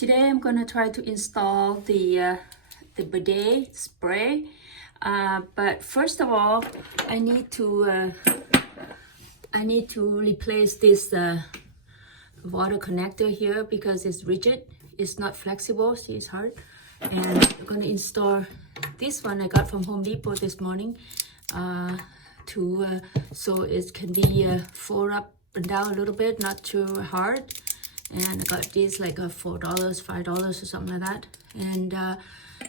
Today I'm gonna try to install the bidet spray, but first of all, I need to replace this water connector here because it's rigid. It's not flexible. See, it's hard. And I'm gonna install this one I got from Home Depot this morning, so it can be fold up and down a little bit, not too hard. And I got these like $4, $5 or something like that. And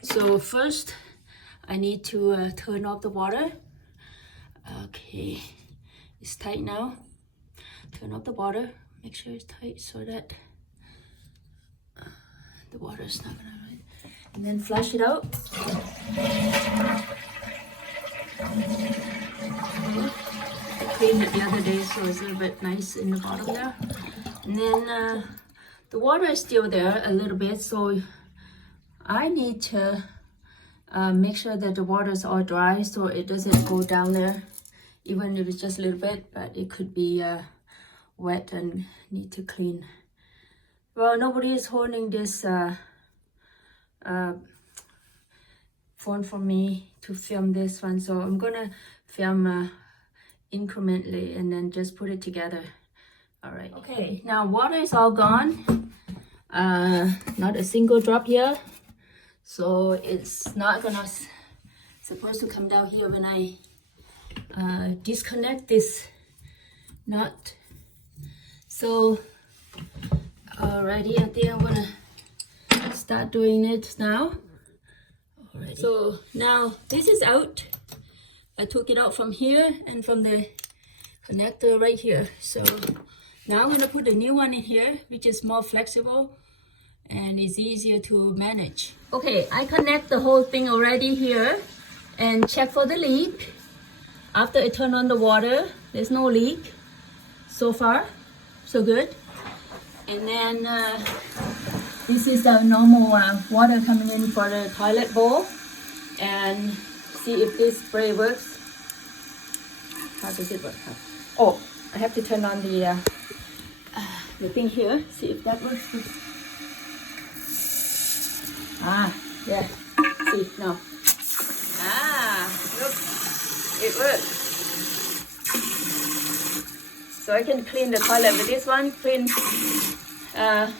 so first I need to turn off the water. Okay, it's tight now. Turn off the water. Make sure it's tight so that the water is not gonna run. And then flush it out. I cleaned it the other day, so it's a little bit nice in the bottom there. And then the water is still there a little bit, so I need to make sure that the water is all dry so it doesn't go down there, even if it's just a little bit, but it could be wet and need to clean. Well, nobody is holding this phone for me to film this one, so I'm gonna film incrementally and then just put it together. All right. Okay, now water is all gone. Not a single drop here, so it's not gonna supposed to come down here when I disconnect this nut. So alrighty, I think I'm gonna start doing it now. Alrighty. So now this is out. I took it out from here and from the connector right here. So now I'm gonna put a new one in here, which is more flexible and is easier to manage. Okay, I connect the whole thing already here and check for the leak. After I turn on the water, there's no leak. So far, so good. And then this is the normal water coming in for the toilet bowl. And see if this spray works. How does it work? Oh, I have to turn on the thing here. See if that works. Yeah. See now. Look, it works. So I can clean the toilet with this one. Clean. Oh,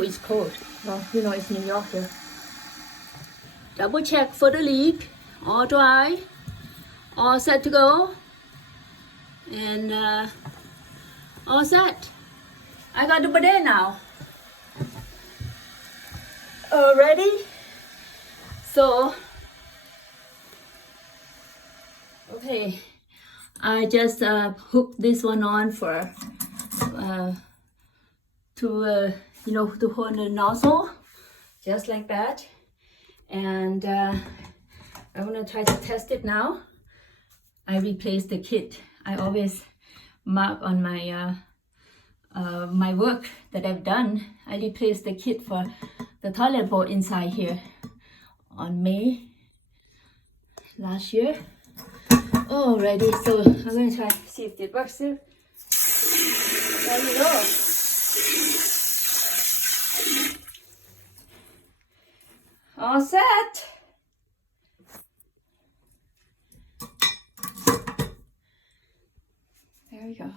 it's cold. No, you know it's New York here. Double check for the leak. All dry. All set to go. And all set. I got the bidet now. Ready? So, okay. I just hooked this one on for to hold the nozzle, just like that. And I'm gonna try to test it now. I replaced the kit. I always mark on my my work that I've done. I replaced the kit for the toilet bowl inside here on May last year. Alrighty, so I'm gonna try to see if it works here. There you go. All set. There we go.